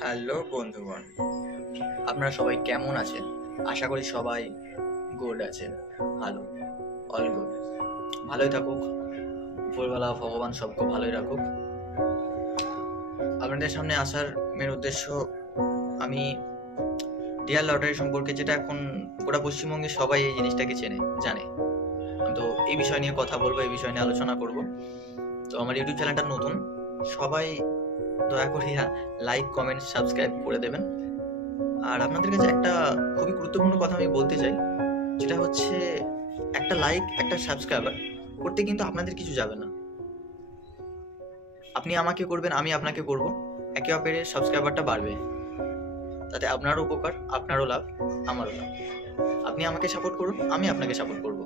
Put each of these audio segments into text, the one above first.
Hello বন্ধুগণ, আপনারা সবাই কেমন আছেন? আশা করি সবাই গুড আছেন। ভালো, অল গুড। ভালোই থাকুক, উপরওয়ালা ভগবান সবকে ভালোই রাখুক। আপনাদের সামনে আসার মেন উদ্দেশ্য, আমি ডিয়ার লটারি সম্পর্কে, যেটা এখন গোটা পশ্চিমবঙ্গে সবাই এই জিনিসটাকে জানে। তো এই বিষয় নিয়ে কথা বলবো, এই বিষয় নিয়ে আলোচনা করব। তো আমার ইউটিউব চ্যানেলটা নতুন, সবাই দয়া করে লাইক, কমেন্ট, সাবস্ক্রাইব করে দেবেন। আর আপনাদের কাছে একটা খুবই গুরুত্বপূর্ণ কথা আমি বলতে চাই, যেটা হচ্ছে একটা লাইক, একটা সাবস্ক্রাইবার করতে কিন্তু আপনাদের কিছু যাবে না। আপনি আমাকে করবেন, আমি আপনাকে করব, একে অপরের সাবস্ক্রাইবারটা বাড়বে, তাতে আপনারও উপকার, আপনারও লাভ, আমারও লাভ। আপনি আমাকে সাপোর্ট করুন, আমি আপনাকে সাপোর্ট করব।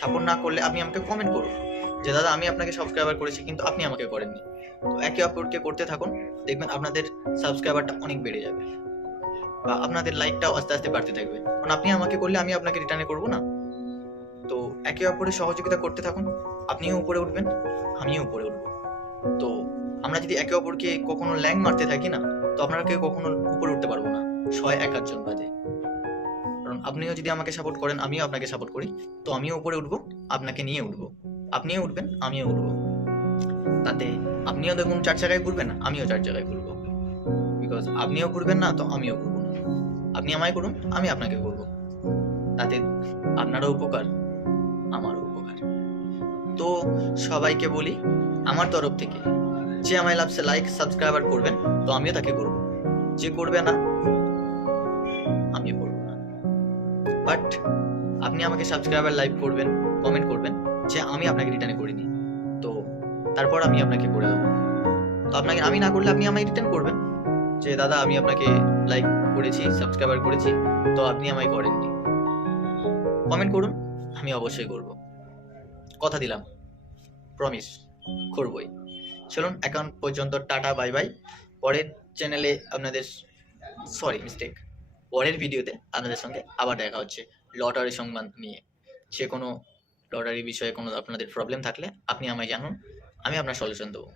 সাপোর্ট না করলে আপনি আমাকে কমেন্ট করুন যে দাদা আমি আপনাকে সাবস্ক্রাইবার করেছি কিন্তু আপনি আমাকে করেননি। তো একে অপরকে করতে থাকুন, দেখবেন আপনাদের সাবস্ক্রাইবারটা অনেক বেড়ে যাবে, বা আপনাদের লাইকটাও আস্তে আস্তে বাড়তে থাকবে। কারণ আপনি আমাকে করলে আমি আপনাকে রিটার্নে করবো না। তো একে অপরের সহযোগিতা করতে থাকুন, আপনিও উপরে উঠবেন, আমিও উপরে উঠবো। তো আমরা যদি একে অপরকে কখনো ল্যাং মারতে থাকি না, তো আপনারা কেউ কখনো উপরে উঠতে পারবো না, এক আধজন বাদে। কারণ আপনিও যদি আমাকে সাপোর্ট করেন, আমিও আপনাকে সাপোর্ট করি, তো আমিও উপরে উঠবো, আপনাকে নিয়ে উঠবো। আপনিও উঠবেন, আমিও উঠবো। তাতে আপনিও দেখুন 4 জায়গায় ঘুরবেন, আমিও 4 জায়গায় ঘুরবো। বিকজ আপনিও ঘুরবেন না, তো আমিও ঘুরবো না। আপনি আমায় করুন, আমি আপনাকে করবো। তাতে আপনারও উপকার, আমারও উপকার। তো সবাইকে বলি আমার তরফ থেকে, যে আমায় লাইক সাবস্ক্রাইবার করবেন, তো আমিও তাকে করব। যে করবে না, আমিও করব না। বাট আপনি আমাকে সাবস্ক্রাইবার, লাইক করবেন, কমেন্ট করবেন, যে আমি আপনাকে রিটার্নে করিনি, তো তারপর আমি আপনাকে করে দেবো। তো আপনাকে আমি না করলে আপনি আমায় রিটার্ন করবেন, যে দাদা আমি আপনাকে লাইক করেছি, সাবস্ক্রাইবার করেছি, তো আপনি আমায় করেননি। কমেন্ট করুন, আমি অবশ্যই করব, কথা দিলাম, প্রমিস করবই। চলুন এখন পর্যন্ত টাটা, বাই বাই। পরের চ্যানেলে আপনাদের, সরি মিস্টেক, পরের ভিডিওতে আপনাদের সঙ্গে আবার দেখা হচ্ছে লটারি সংবাদ নিয়ে। যে কোনো লটারি বিষয়ে কোনো আপনাদের প্রবলেম থাকলে আপনি আমায় জানুন, আমি আপনার সলিউশন দেবো।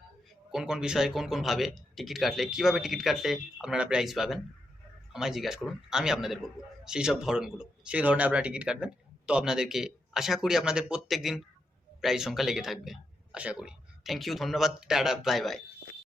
কোন কোন বিষয়ে, কোন কোনভাবে টিকিট কাটলে, কীভাবে টিকিট কাটলে আপনারা প্রাইজ পাবেন, আমায় জিজ্ঞাসা করুন, আমি আপনাদের বলবো সেই সব ধরনগুলো। সেই ধরনের আপনারা টিকিট কাটবেন, তো আপনাদেরকে আশা করি আপনাদের প্রত্যেক দিন প্রাইজ সংখ্যা লেগে থাকবে, আশা করি। থ্যাংক ইউ, ধন্যবাদ, টাটা, বাই বাই।